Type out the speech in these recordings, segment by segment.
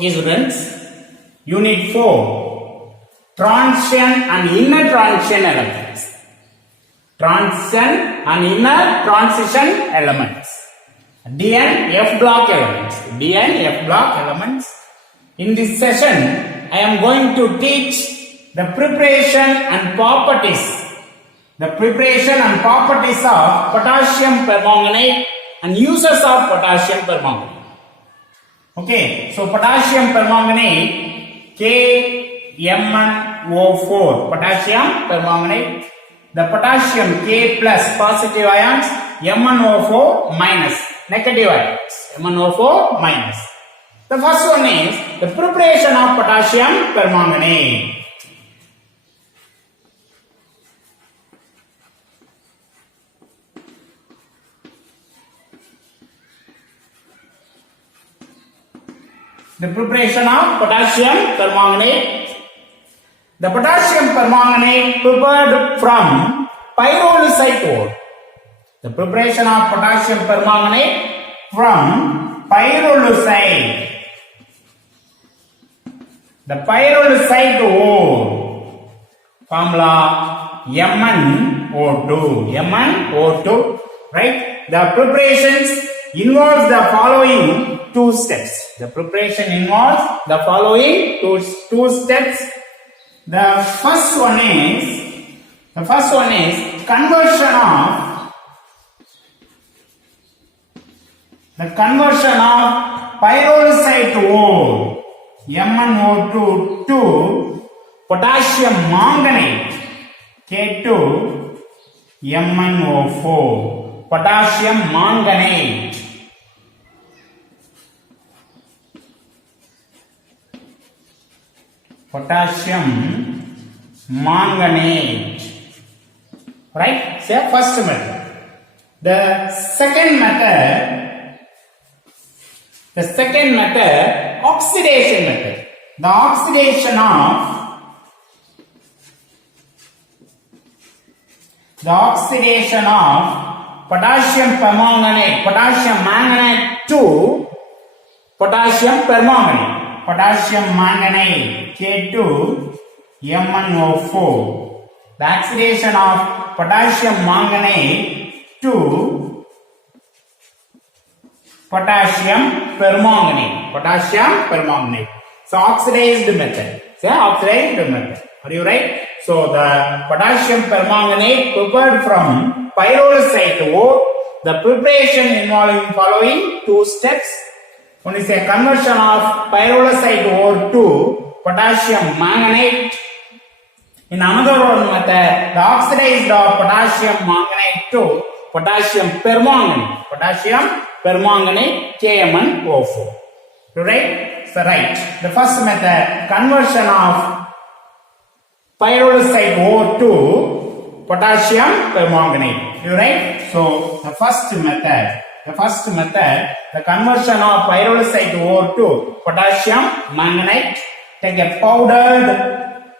Okay students, Unit 4, Transition and Inner Transition Elements. Transition and Inner Transition Elements. D and F block elements. D and F block elements. In this session, I am going to teach the preparation and properties. The preparation and properties of potassium permanganate and uses of potassium permanganate. Okay, so potassium permanganate KMnO₄, potassium permanganate. The potassium K plus positive ions, MnO₄ minus negative ions, MnO₄ minus. The first one is the preparation of potassium permanganate. The preparation of potassium permanganate. The potassium permanganate prepared from pyrolusite ore. The preparation of potassium permanganate from pyrolusite. The pyrolusite ore. Formula MnO₂. MnO₂. Right? The preparations involves the following two steps. The preparation involves the following two steps. The first one is conversion of pyrolusite ore MnO₂ to potassium manganate K2 MnO₄. Potassium manganate. Potassium manganate. Right? So first method. The second method, oxidation method. The oxidation of potassium permanganate, potassium manganate to potassium permanganate. Potassium manganate K2 MnO₄. The oxidation of potassium manganate to potassium permanganate. Potassium permanganate. So oxidized method. Are you right? So the potassium permanganate prepared from pyrolusite ore. The preparation involving following two steps. One is a conversion of pyrolusite ore to potassium manganate. In another one method, the oxidized of potassium manganate to potassium permanganate. Potassium permanganate KMnO₄. Right? So right. The first method, conversion of pyrolusite ore to potassium permanganate. You right? So the first method, the conversion of pyrolusite ore to potassium manganate. Take a powdered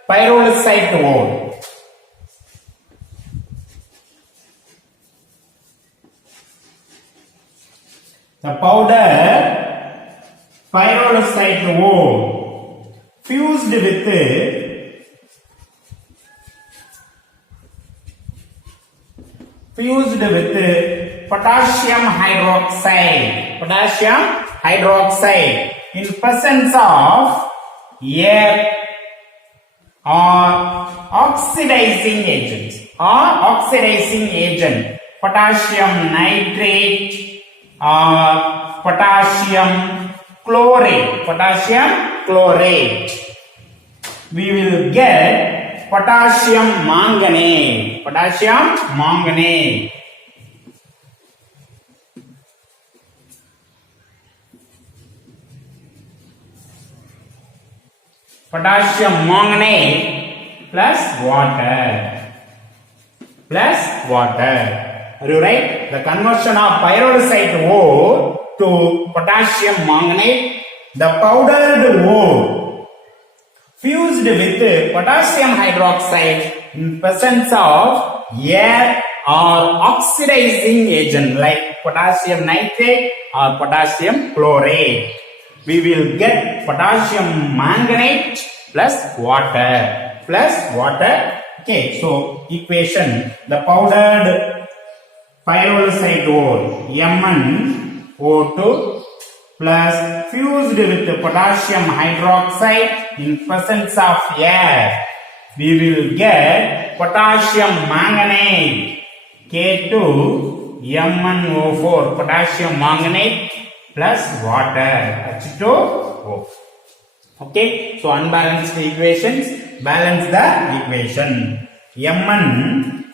pyrolusite ore. The powdered pyrolusite ore fused with potassium hydroxide in presence of air or oxidizing agent, potassium nitrate or potassium chlorate. We will get potassium manganate. Potassium manganate plus water. Are you right? The conversion of pyrolusite ore to potassium manganate. The powdered ore fused with potassium hydroxide in presence of air or oxidizing agent like potassium nitrate or potassium chlorate. we will get potassium manganate plus water. Okay, so equation, the powdered pyrolusite ore MnO₄ plus fused with potassium hydroxide in presence of air, we will get potassium manganate K2MnO₄, potassium manganate plus water H2O. Okay, so unbalanced equations, balance the equation. Mn,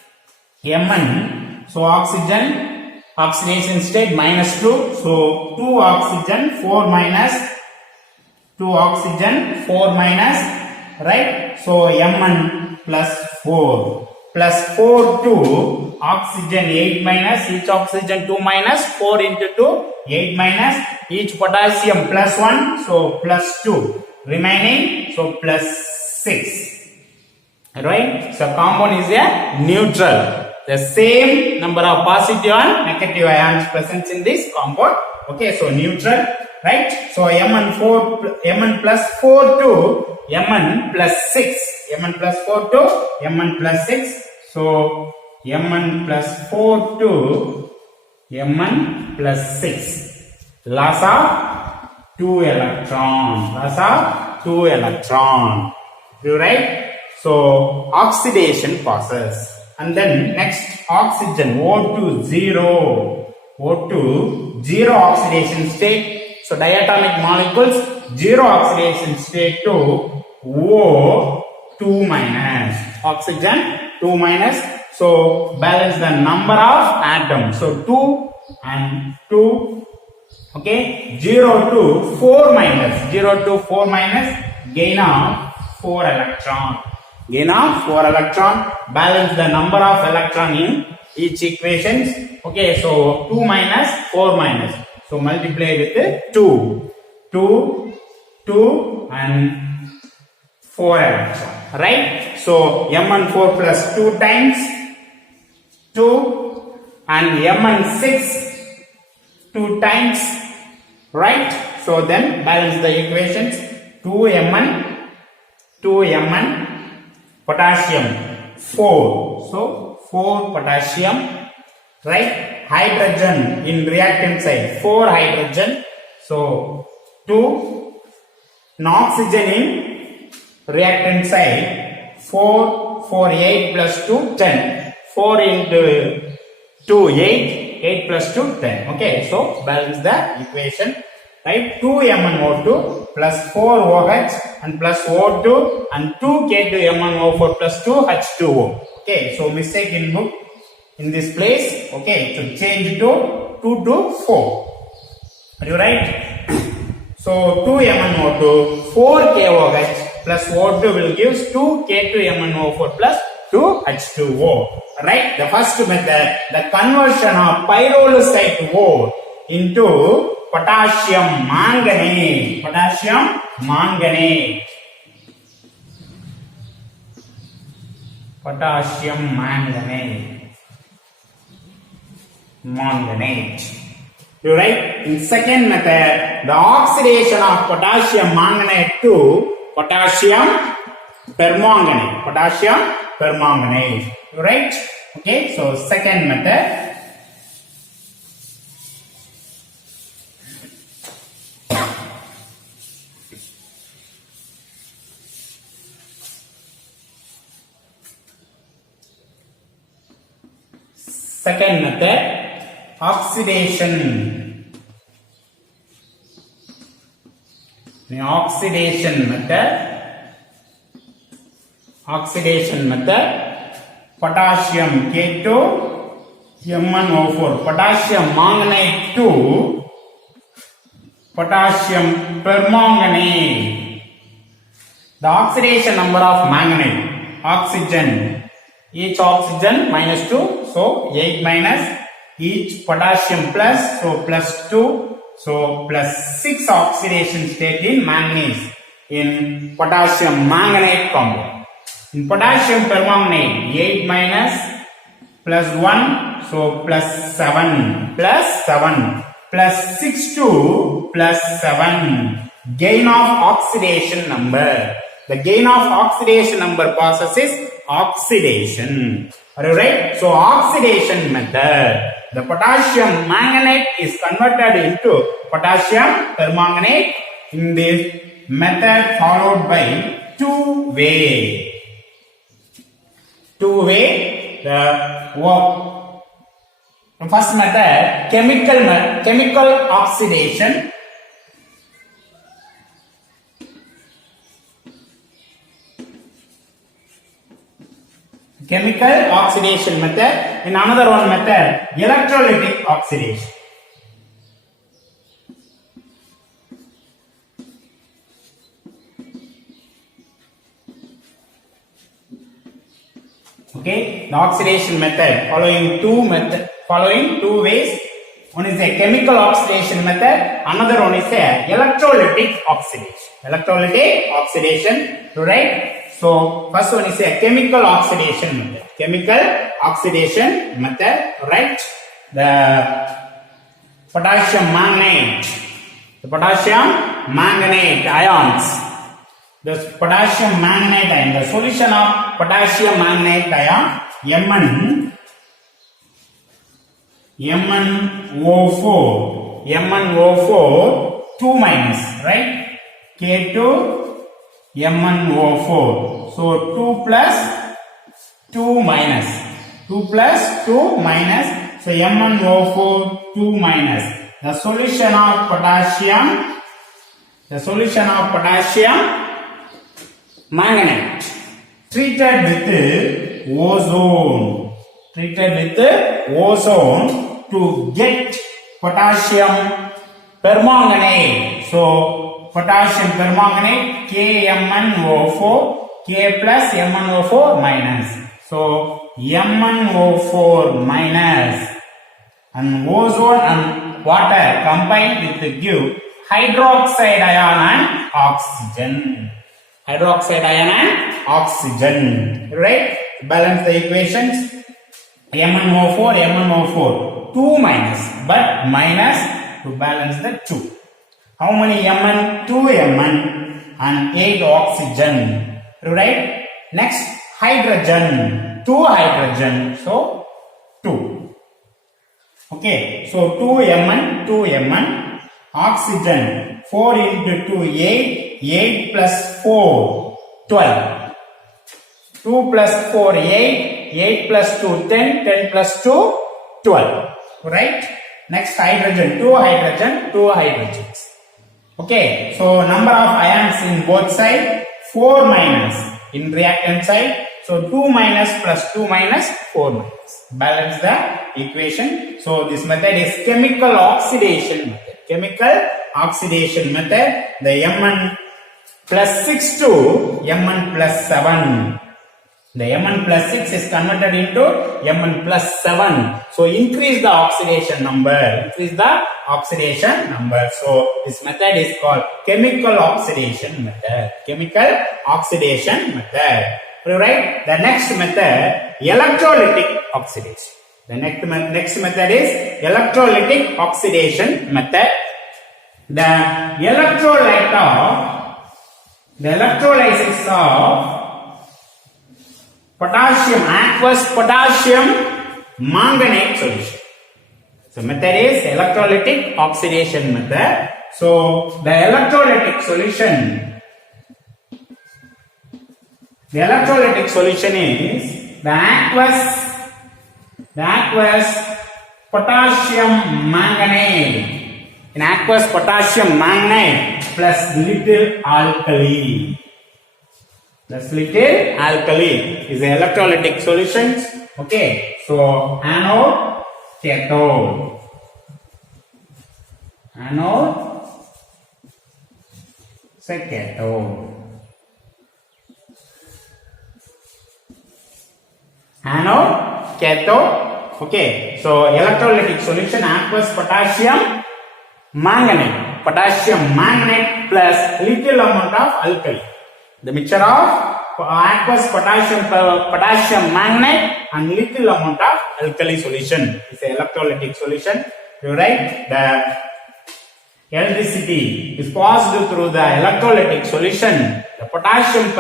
so oxidation state -2, so 2 oxygen 4 minus, right? So Mn plus 4 plus 4 to oxygen 8 minus, each oxygen 2 minus, 4 into 2 8 minus, each potassium plus 1, so plus 2 remaining, so plus 6, right? So compound is a neutral. The same number of positive and negative ions present in this compound. Okay, so neutral, right? So Mn plus 4 to Mn plus 6. Mn plus 4 to Mn plus 6. So Mn plus 4 to Mn plus 6. Loss of 2 electrons. You right? So oxidation process. And then next, oxygen O2 0 oxidation state. So diatomic molecules 0 oxidation state to O2 minus, oxygen 2 minus. So balance the number of atoms. So 2 and 2. Okay, 0 to 4 minus, gain of 4 electron. Balance the number of electron in each equations. Okay, so 2 minus 4 minus, so multiply with 2 and 4 electron, right? So Mn4 plus 2 times 2 and Mn6 2 times, right? So then balance the equations. 2Mn potassium 4, so 4 potassium, right? Hydrogen in reactant side 4 hydrogen, so 2. An oxygen in reactant side 4 8 plus 2 10, 4 into 2 8 plus 2 10. Okay, so balance the equation, right? 2MnO₂ plus 4 OH and plus O2 and 2 K2MnO₄ plus 2 H2O. Okay, so mistake in book in this place. Okay, so change to 2 to 4. Are you right? So 2MnO₂, 4 KOH plus O2 will give 2 K2MnO₄ plus 2 H2O. Right? The first method, the conversion of pyrolusite ore into potassium manganate. You right? In second method, the oxidation of potassium manganate to potassium permanganate. You right? Okay, so second method. Second method, oxidation. The oxidation method, potassium K2MnO₄, potassium manganate to potassium permanganate. The oxidation number of manganate, oxygen, each oxygen -2, so 8 minus, each potassium plus, so plus 2, so plus 6 oxidation state in manganese in potassium manganate compound. In potassium permanganate 8 minus plus 1, so plus 7 plus 6,2 plus 7. Gain of oxidation number. The gain of oxidation number process is oxidation. Are you right? So oxidation method. The potassium manganate is converted into potassium permanganate in this method followed by two-way. Two-way. The first method, chemical oxidation. Chemical oxidation method. In another one method, electrolytic oxidation. Okay, the oxidation method following two ways. One is a chemical oxidation method, another one is a electrolytic oxidation. Electrolytic oxidation, right? So first one is a chemical oxidation method. Chemical oxidation method, right? The potassium manganate ions. The potassium manganate ion, the solution of potassium manganate ion, MnO₄, 2 minus, right? K2 MnO₄. So 2 plus 2 minus. 2 plus 2 minus. So MnO₄, 2 minus. The solution of potassium manganate treated with ozone to get potassium permanganate. So potassium permanganate KMnO₄, K plus MnO₄ minus. So MnO₄ minus and ozone and water combined with the give hydroxide ion and oxygen. Hydroxide ion and oxygen, right? Balance the equations. MnO₄, 2 minus, but minus to balance the 2. How many Mn? 2 Mn and 8 oxygen, right? Next, hydrogen, 2 hydrogen, so 2. Okay, so 2 Mn, oxygen, 4 into 2, 8 plus 4, 12. 2 plus 4, 8 plus 2, 10 plus 2, 12. Right? Next, hydrogen, 2 hydrogens. Okay, so number of ions in both sides, 4 minus in reactant side. So 2 minus plus 2 minus 4 minus. Balance the equation. So this method is chemical oxidation method. The Mn plus 6 to Mn plus 7. The Mn plus 6 is converted into Mn plus 7. So increase the oxidation number. So this method is called chemical oxidation method. Right? The next method, electrolytic oxidation. The next method is electrolytic oxidation method. The electrolysis of aqueous potassium manganate solution. So method is electrolytic oxidation method. So the electrolytic solution is the aqueous potassium manganate. In aqueous potassium manganate plus little alkali. Is the electrolytic solutions. Okay, so anode, cathode. Cathode. Okay, so electrolytic solution, aqueous potassium manganate plus little amount of alkali. The mixture of aqueous potassium manganate and little amount of alkali solution is the electrolytic solution. You write the electricity is passed through the electrolytic solution. The potassium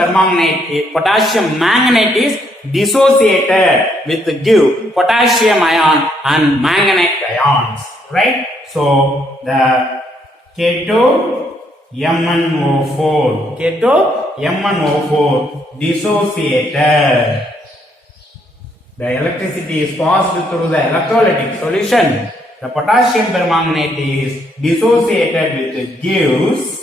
manganate is dissociated with give potassium ion and manganate ions. Right? So the KMnO₄ dissociated. The electricity is passed through the electrolytic solution. The potassium permanganate is dissociated with gives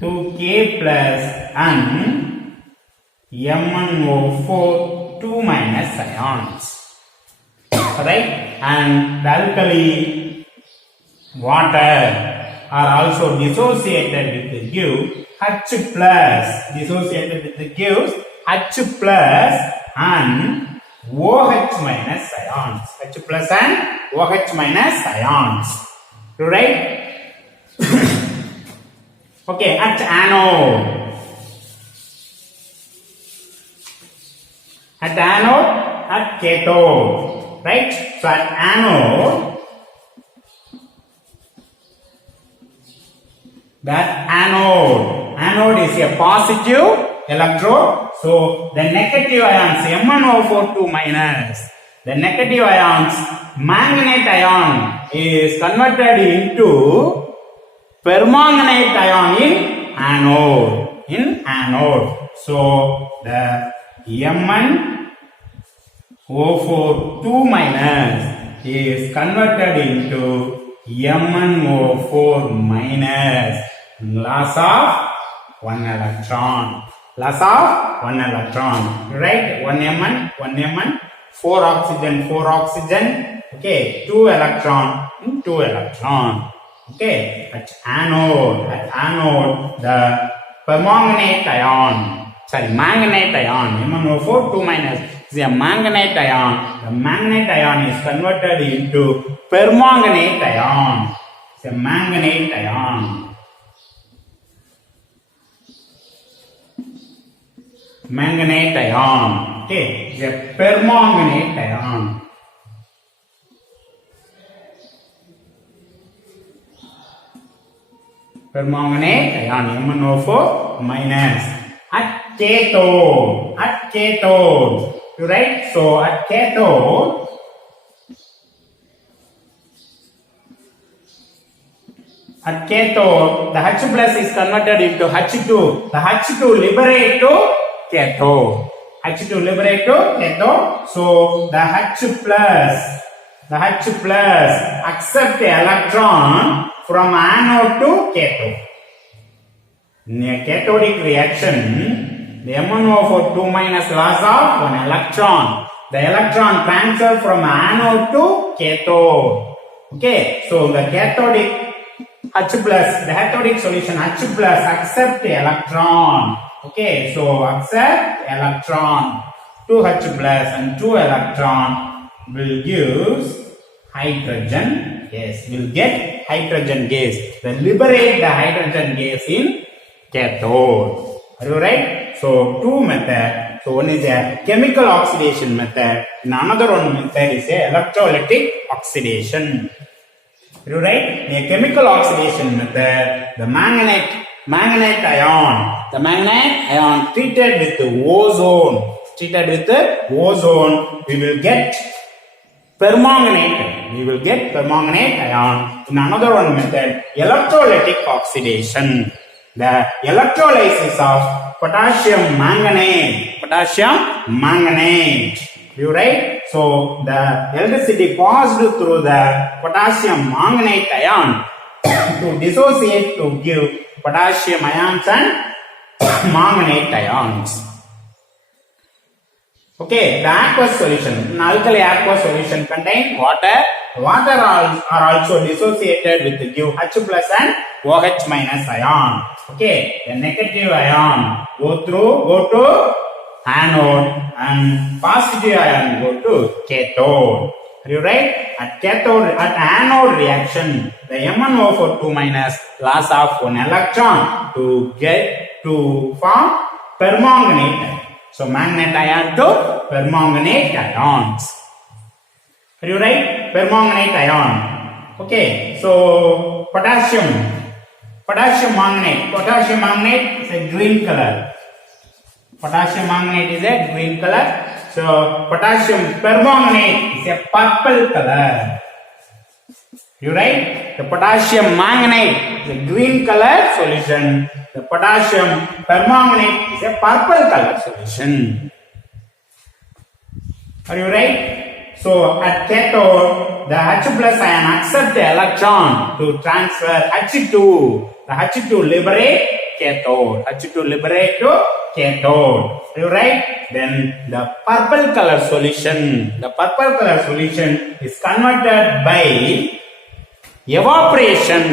2K plus and MnO₄ 2 minus ions. Right? And the alkali water are also dissociated with give H plus, dissociated with the gives H plus and OH minus ions. H plus and OH minus ions. Right? Okay, at anode. At anode, at cathode. Right? So at anode, that anode is a positive electrode. So the negative ions MnO₄ minus, the negative ions manganate ion is converted into permanganate ion in anode. So the MnO₄ minus is converted into MnO₄ minus, loss of 1 electron. Loss of 1 electron. Right? 1 Mn, 4 oxygen. Okay, 2 electron, 2 electron. Okay, at anode, the manganate ion, MnO₄ minus is a manganate ion. The manganate ion is converted into permanganate ion. It's a manganate ion. Manganate ion. Okay, it's a permanganate ion. Permanganate ion MnO₄ minus at cathode. You write, so at cathode, the H plus is converted into H2. The H2 liberate to cathode. So the H plus accept the electron from anode to cathode. In a cathodic reaction, the MnO₄ minus loss of 1 electron. The electron transfer from anode to cathode. Okay, so the cathodic solution H plus accept the electron. Okay, so accept electron. 2 H plus and 2 electron will give hydrogen. Yes, will get hydrogen gas. Then liberate the hydrogen gas in cathode. Are you right? So two method. So one is a chemical oxidation method, and another one method is a electrolytic oxidation. Are you right? In a chemical oxidation method, the manganate ion treated with ozone, we will get permanganate ion. In another one method, electrolytic oxidation, the electrolysis of potassium manganate. You write, so the electricity passed through the potassium manganate ion to dissociate to give potassium ions and manganate ions. Okay, the aqueous solution, an alkali aqueous solution contain water. Water are also dissociated with give H plus and OH minus ion. Okay, the negative ion go to anode and positive ion go to cathode. Are you right? At anode reaction, the MnO₄ minus loss of 1 electron to form permanganate. So manganate ion to permanganate ions. Are you right? Permanganate ion. Okay, so potassium manganate. Potassium manganate is a green color. Potassium manganate is a green color. So potassium permanganate is a purple color. You right? The potassium manganate is a green color solution. The potassium permanganate is a purple color solution. Are you right? So at cathode, the H plus ion accepts the electron to transfer H2. The H2 liberate cathode. H2 liberate to cathode. Are you right? Then the purple color solution. The purple color solution is converted by evaporation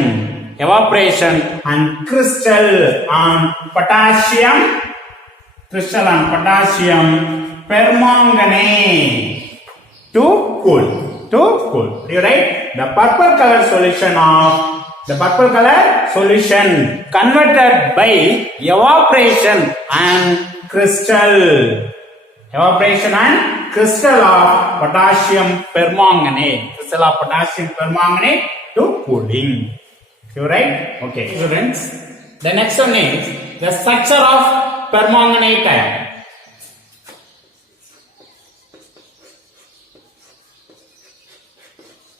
and crystal on potassium permanganate to cool. Are you right? The purple color solution converted by evaporation and crystal of potassium permanganate. Crystal of potassium permanganate to cooling. You right? Okay, students. The next one is the structure of permanganate ion.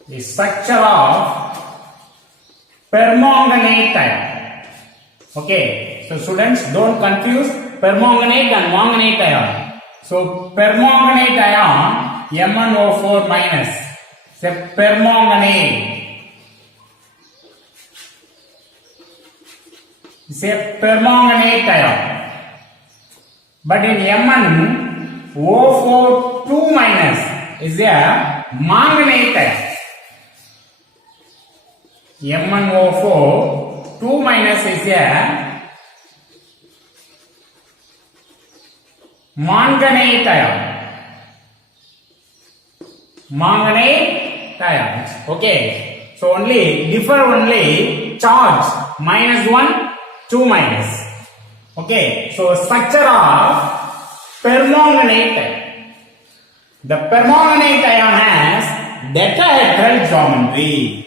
The structure of permanganate ion. Okay, so students, don't confuse permanganate and manganate ion. So permanganate ion, MnO₄ minus. So permanganate. It's a permanganate ion. But in MnO₄ 2 minus is a manganate ion. MnO₄ 2 minus is a manganate ion. Okay. So differ charge -1, 2 minus. Okay. So structure of permanganate ion. The permanganate ion has decahedral geometry.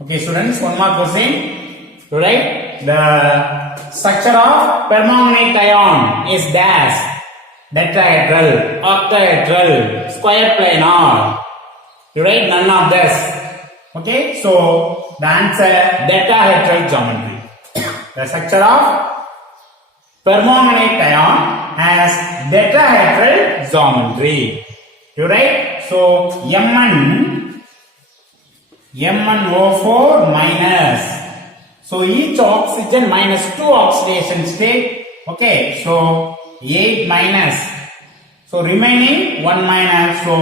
Okay, students, one more question. Right? The structure of permanganate ion is dash, tetrahedral, octahedral, square planar. You write none of this. Okay, so the answer decahedral geometry. The structure of permanganate ion has decahedral geometry. You write? So MnO₄ minus. So each oxygen minus 2 oxidation state. Okay, so 8 minus. So remaining 1 minus. So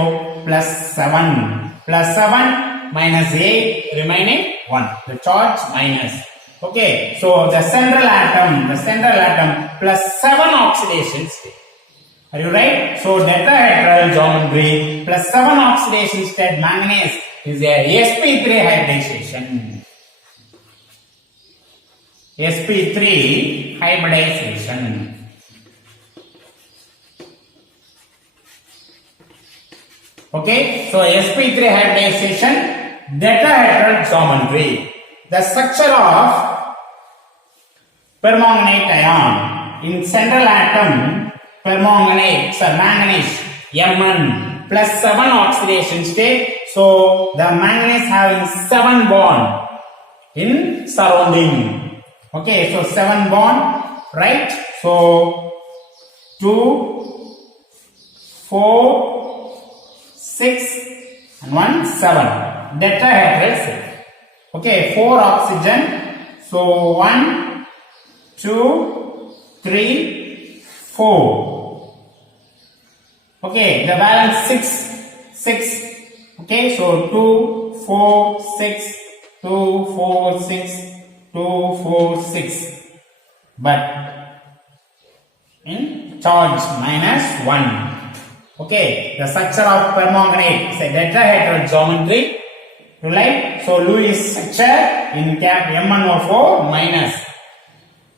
plus 7. Plus 7 minus 8 remaining 1. The charge minus. Okay, so the central atom plus 7 oxidation state. Are you right? So tetrahedral geometry plus 7 oxidation state manganese is a sp3 hybridization. sp3 hybridization. Okay, so sp3 hybridization, decahedral geometry. The structure of permanganate ion in central atom manganese Mn plus 7 oxidation state. So the manganese having 7 bond in surrounding. Okay, so 7 bond, right? So 2, 4, 6 and 1, 7. Tetrahedral set. Okay, 4 oxygen. So 1, 2, 3, 4. Okay, the valence 6. Okay, so 2, 4, 6, 2, 4, 6, 2, 4, 6. But in charge -1. Okay, the structure of permanganate is a tetrahedral geometry. You like? So Lewis structure in MnO₄ minus.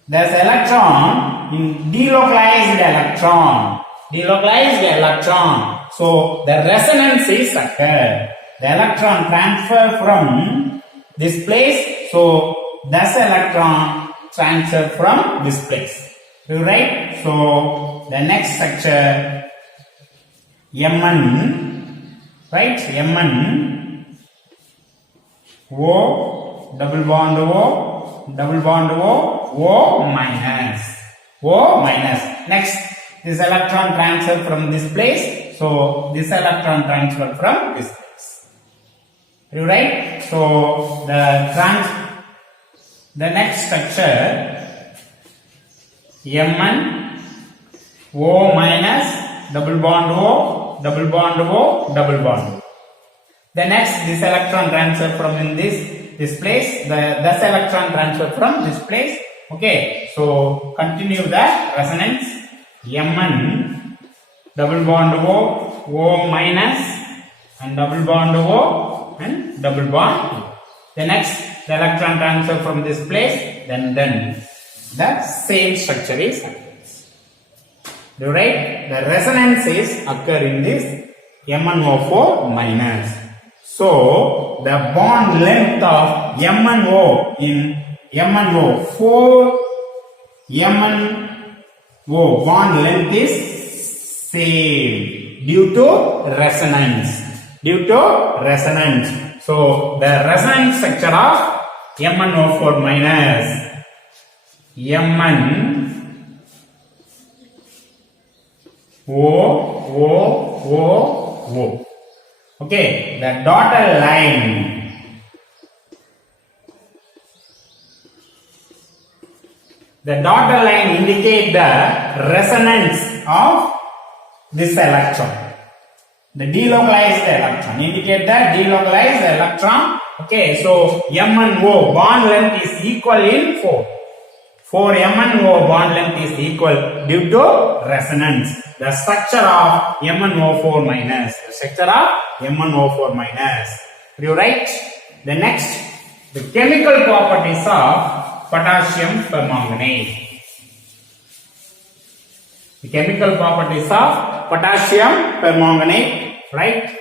there's electron in delocalized electron. Delocalized electron. So the resonance is occurred. The electron transfer from this place. So this electron transfer from this place. You right? So the next structure Mn, right? Mn O double bond O double bond O minus O minus. Next, this electron transfer from this place. So this electron transfer from this place. You right? So the next structure Mn O minus double bond O double bond O double bond O. The next, this electron transfer from in this place. This electron transfer from this place. Okay, so continue the resonance. Mn double bond O minus and double bond O and double bond O. The next, the electron transfer from this place. Then the same structure is occurs. You right? The resonance is occur in this MnO4 minus. So the bond length of MnO in MnO4 MnO bond length is same due to resonance. Due to resonance. So the resonance structure of MnO4 minus Mn O. Okay, the dotted line. The dotted line indicate the resonance of this electron. The delocalized electron indicate the delocalized electron. Okay, so MnO bond length is equal in 4. For MnO bond length is equal due to resonance. The structure of MnO4 minus. The structure of MnO4 minus. You write the next, the chemical properties of potassium permanganate. The chemical properties of potassium permanganate, right?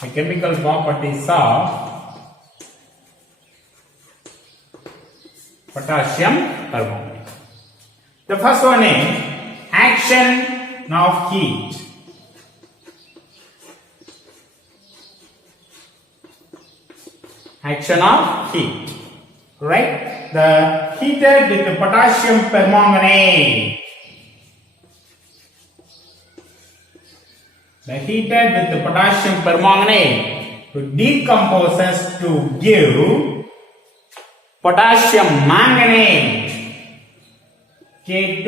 The chemical properties of potassium permanganate. The first one is action of heat. Action of heat. Right? The heated with the potassium permanganate. The heated with the potassium permanganate to decomposes to give potassium manganate K2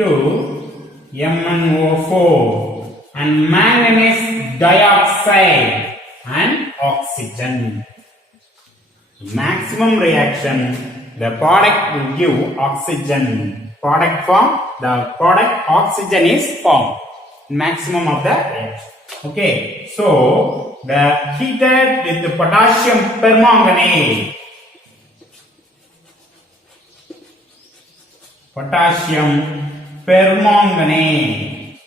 MnO4 and manganese dioxide and oxygen. Maximum reaction, the product will give oxygen. Product form, the product oxygen is formed. Maximum of the reaction. Okay, so the heated with the potassium permanganate. Potassium permanganate.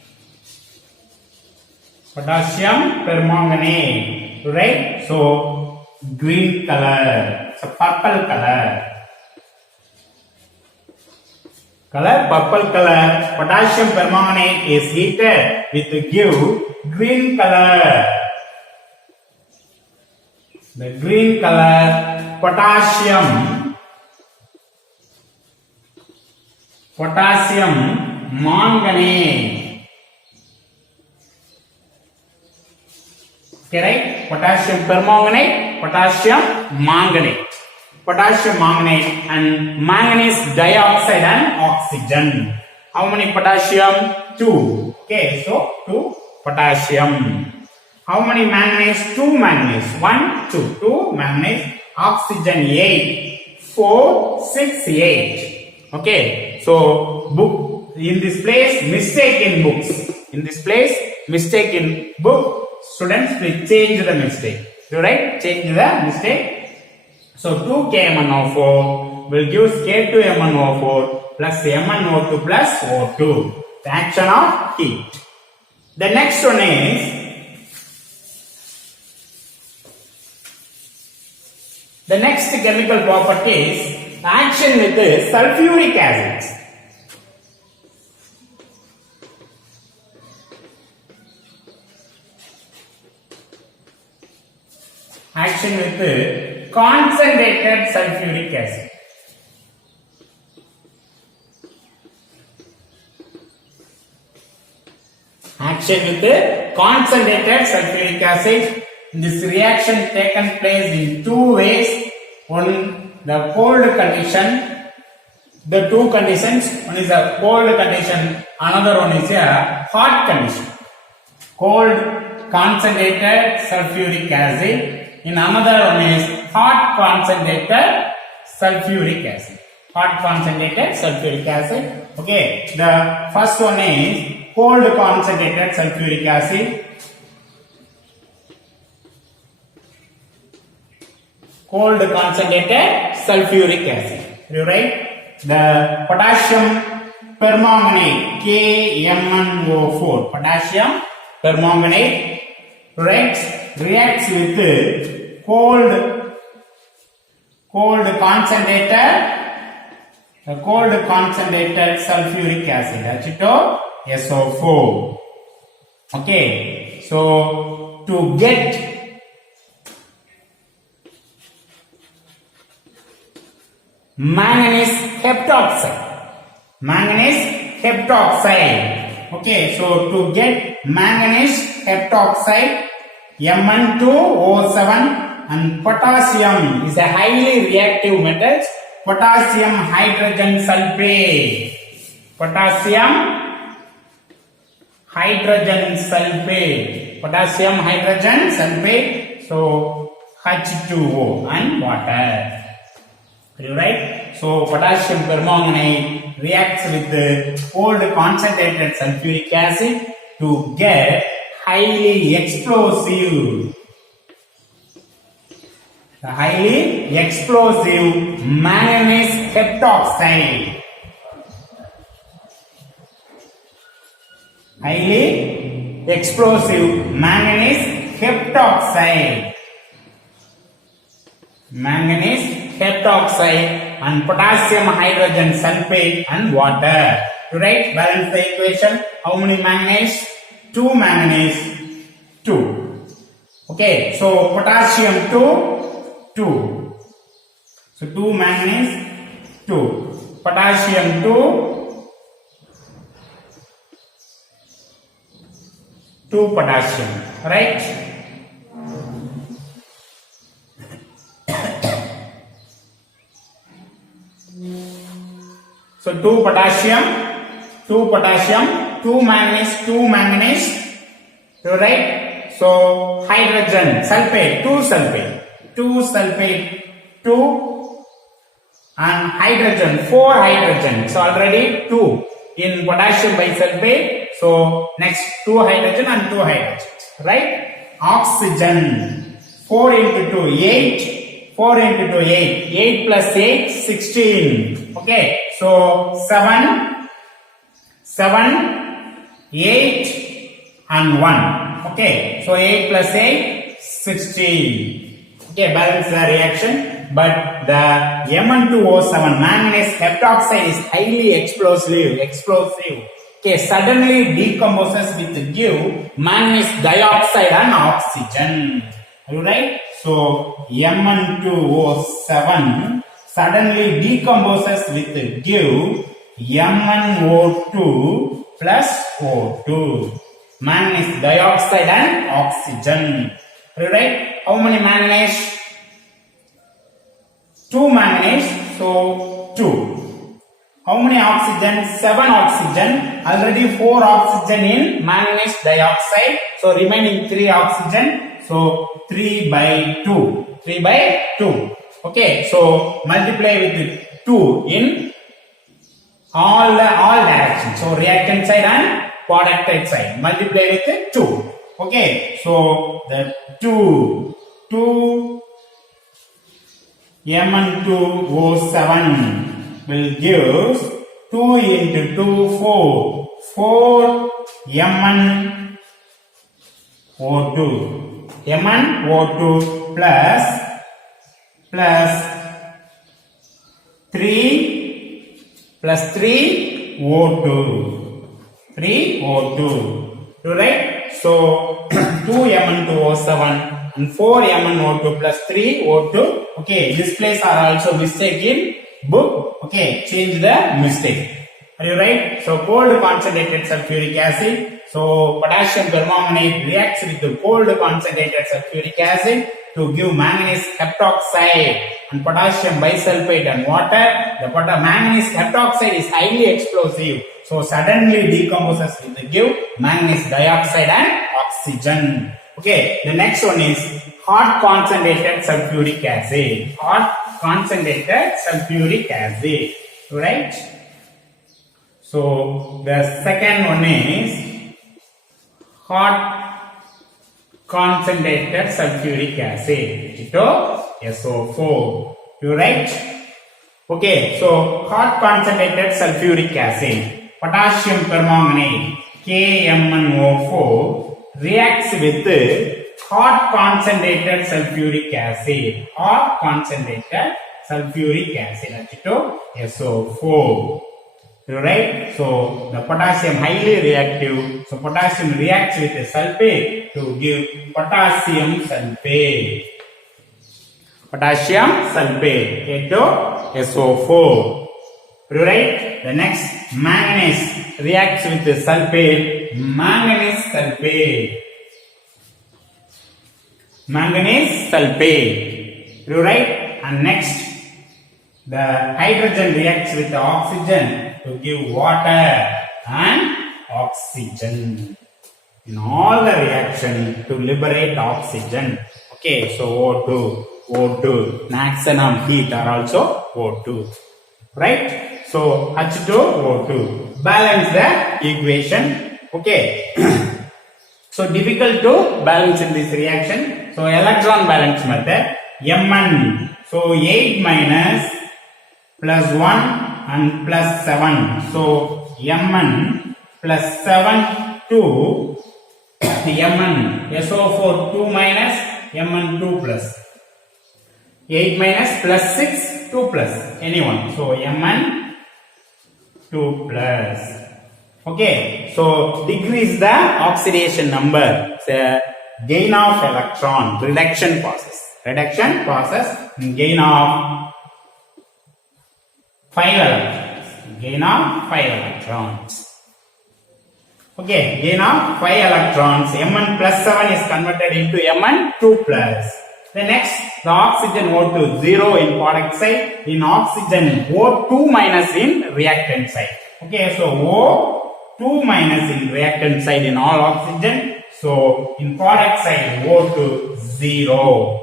Potassium permanganate. Right? So green color. So purple color. Purple color. Potassium permanganate is heated with the give green color. The green color potassium manganate. Okay, right? Potassium permanganate, potassium manganate. Potassium manganate and manganese dioxide and oxygen. How many potassium? 2. Okay, so 2 potassium. How many manganese? 2 manganese. 1, 2. 2 manganese. Oxygen 8. 4, 6, 8. Okay, so book in this place, mistake in books. In this place, mistake in book. students will change the mistake. You right? Change the mistake. So 2 KMnO₄ will give K2MnO₄ plus MnO₂ plus O2. The action of heat. The next one is the next chemical property is action with the sulfuric acids. Action with the concentrated sulfuric acid. Action with the concentrated sulfuric acid. This reaction taken place in two ways. One, the cold condition. The two conditions. One is a cold condition. Another one is a hot condition. Cold concentrated sulfuric acid. In another one is hot concentrated sulfuric acid. Hot concentrated sulfuric acid. Okay. The first one is cold concentrated sulfuric acid. Cold concentrated sulfuric acid. You write the potassium permanganate KMnO₄. Potassium permanganate reacts with the cold concentrated sulfuric acid H2SO4. Okay, so to get manganese heptoxide. Okay, so to get manganese heptoxide, Mn2O7 and potassium is a highly reactive metal. Potassium hydrogen sulfate. Potassium hydrogen sulfate. So H2O and water. You right? So potassium permanganate reacts with the cold concentrated sulfuric acid to get highly explosive. The highly explosive manganese heptoxide. Highly explosive manganese heptoxide. Manganese heptoxide and potassium hydrogen sulfate and water. To write, balance the equation. How many manganese? 2 manganese, 2. Okay, so potassium 2. So 2 manganese, 2. Potassium 2 potassium. Right? So 2 potassium, 2 manganese, right? So hydrogen, sulfate, 2 sulfate, 2 and hydrogen, 4 hydrogen. So already 2 in potassium bisulfate. So next 2 hydrogen and 2 hydrogens, right? Oxygen, 4 into 2, 8. 4 into 2, 8. 8 plus 8, 16. Okay, so 7, 8 and 1. Okay, so 8 plus 8, 16. Okay, balance the reaction. But the Mn2O7 manganese heptoxide is highly explosive. Okay, suddenly decomposes with give manganese dioxide and oxygen. Are you right? So Mn2O7 suddenly decomposes with give MnO₂ plus O2. Manganese dioxide and oxygen. Are you right? How many manganese? 2 manganese, so 2. How many oxygen? 7 oxygen. Already 4 oxygen in manganese dioxide. So remaining 3 oxygen. So 3 by 2. 3 by 2. Okay. So multiply with 2 in all directions. So reactant side and product side. Multiply with 2. Okay, so the 2 MnO₄ will give 2 into 2 4 MnO₂ plus 3 O2, 3 O2. You right? So 2 MnO₄ and 4 MnO₂ plus 3 O2. Okay, this place are also mistake in book. Okay, change the mistake. Are you right? So cold concentrated sulfuric acid. So potassium permanganate reacts with the cold concentrated sulfuric acid to give manganese heptoxide and potassium bisulfate and water. The manganese heptoxide is highly explosive, so suddenly decomposes with the give manganese dioxide and oxygen. Okay, the next one is hot concentrated sulfuric acid. Hot concentrated sulfuric acid. Right? So the second one is hot concentrated sulfuric acid, SO4. You right? Okay, so hot concentrated sulfuric acid, potassium permanganate, KMnO₄, reacts with hot concentrated sulfuric acid. Hot concentrated sulfuric acid, SO4. Right? So the potassium highly reactive. So potassium reacts with the sulfate to give potassium sulfate. Potassium sulfate, SO4. Right? The next manganese reacts with the sulfate. Manganese sulfate. Manganese sulfate. Right? And next the hydrogen reacts with the oxygen to give water and oxygen. In all the reaction to liberate oxygen. Okay, so O2, xenon heat are also O2. Right? So H2O2. Balance the equation. Okay. So difficult to balance in this reaction. So electron balance method. Mn. So 8 minus plus 1 and plus 7. So Mn plus 7 to Mn. SO4 2 minus Mn2 plus 8 minus plus 6 2 plus anyone. So Mn2 plus. Okay, so decrease the oxidation number. It's gain of electron, reduction process. Reduction process, gain of 5 electrons. Gain of 5 electrons. Okay, gain of 5 electrons. Mn plus 7 is converted into Mn2 plus. The next, the oxygen O2 0 in product side, in oxygen O2 minus in reactant side. Okay, so O2 minus in reactant side in all oxygen. So in product side O2 0.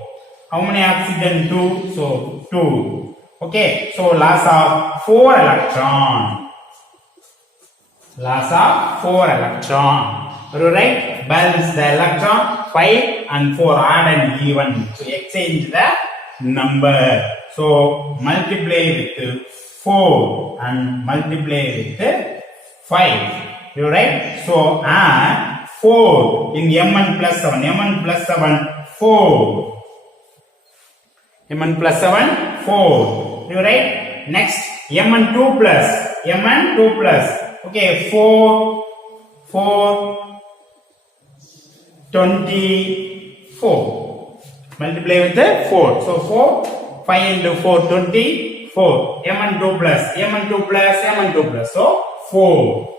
How many oxygen? 2. So 2. Okay, so loss of 4 electron. Loss of 4 electron. Right? Balance the electron. 5 and 4 odd and even. So exchange the number. So multiply with 4 and multiply with 5. Right? So add 4 in Mn plus 7. Mn plus 7 4. Mn plus 7 4. You right? Next Mn2 plus. Mn2 plus. Okay, 4 24. Multiply with the 4. So 4 5 into 4 24. Mn2 plus. Mn2 plus. Mn2 plus. So 4.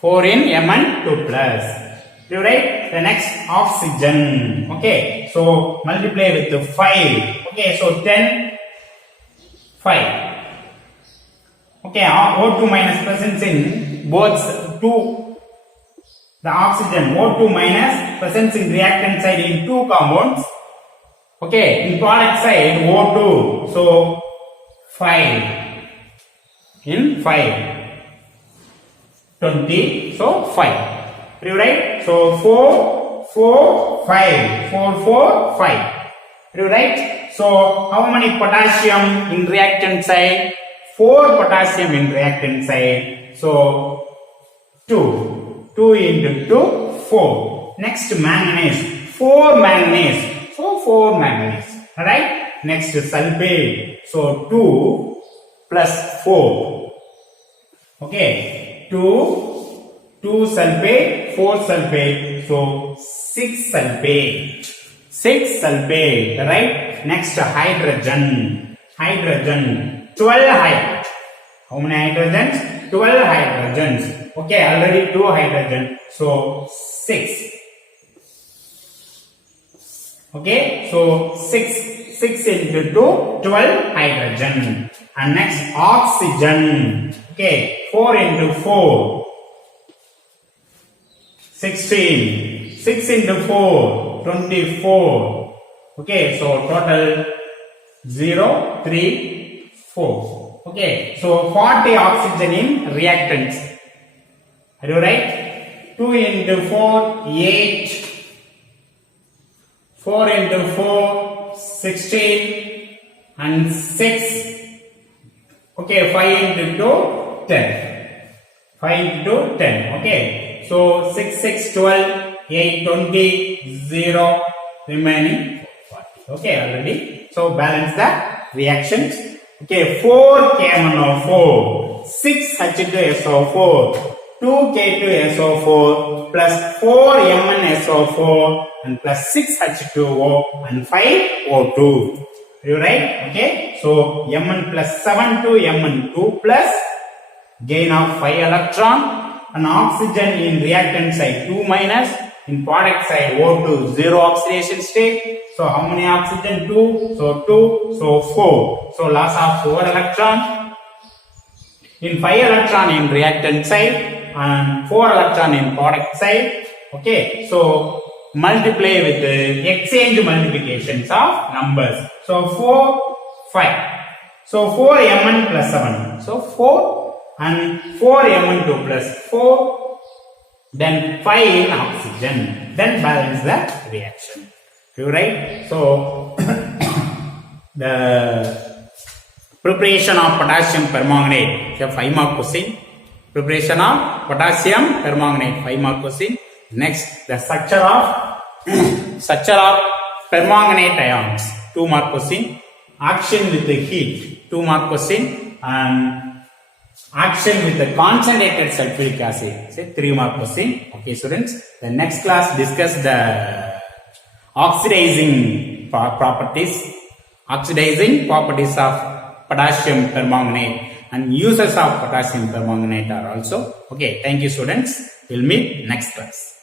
4 in Mn2 plus. You right? The next oxygen. Okay, so multiply with the 5. Okay, so 10 5. Okay, O2 minus presence in both 2. The oxygen O2 minus presence in reactant side in 2 compounds. Okay, in product side O2. So 5 in 5. 20. So 5. Are you right? So 4, 4, 5. 4, 4, 5. Are you right? So how many potassium in reactant side? 4 potassium in reactant side. So 2. 2 into 2, 4. Next manganese. 4 manganese. So 4 manganese. Alright? Next sulfate. So 2 plus 4. Okay. 2 sulfate, 4 sulfate. So 6 sulfate. 6 sulfate. Right? Next hydrogen. Hydrogen. 12 hydrogen. How many hydrogens? 12 hydrogens. Okay, already 2 hydrogen. So 6. Okay, so 6 into 2, 12 hydrogen. And next oxygen. Okay, 4 into 4, 16. 6 into 4, 24. Okay, so total 0, 3, 4. Okay, so 40 oxygen in reactants. Are you right? 2 into 4, 8. 4 into 4, 16. And 6. Okay, 5 into 2, 10. 5 into 10. Okay, so 6, 6, 12, 8, 20, 0, remaining 40. Okay, already. So balance the reactions. Okay, 4 KMnO₄, 6 H2SO4, 2 K2SO4 plus 4 MnSO4 and plus 6 H2O and 5 O2. Are you right? Okay, so Mn plus 7 to Mn2 plus gain of 5 electron and oxygen in reactant side 2 minus, in product side O2 0 oxidation state. So how many oxygen? 2. So 2. So 4. So loss of 4 electron. In 5 electron in reactant side and 4 electron in product side. Okay. So multiply with the exchange multiplications of numbers. So 4, 5. So 4 Mn plus 7. So 4 and 4 Mn2 plus 4. Then 5 in oxygen. Then balance the reaction. You right? So the preparation of potassium permanganate. 5 mark question. Preparation of potassium permanganate. 5 mark question. Next, the structure of permanganate ions. 2 mark question. Action with the heat. 2 mark question. And action with the concentrated sulfuric acid. Say 3 mark question. Okay, students. The next class discuss the oxidizing properties of potassium permanganate and uses of potassium permanganate are also. Okay, thank you, students. We'll meet next class.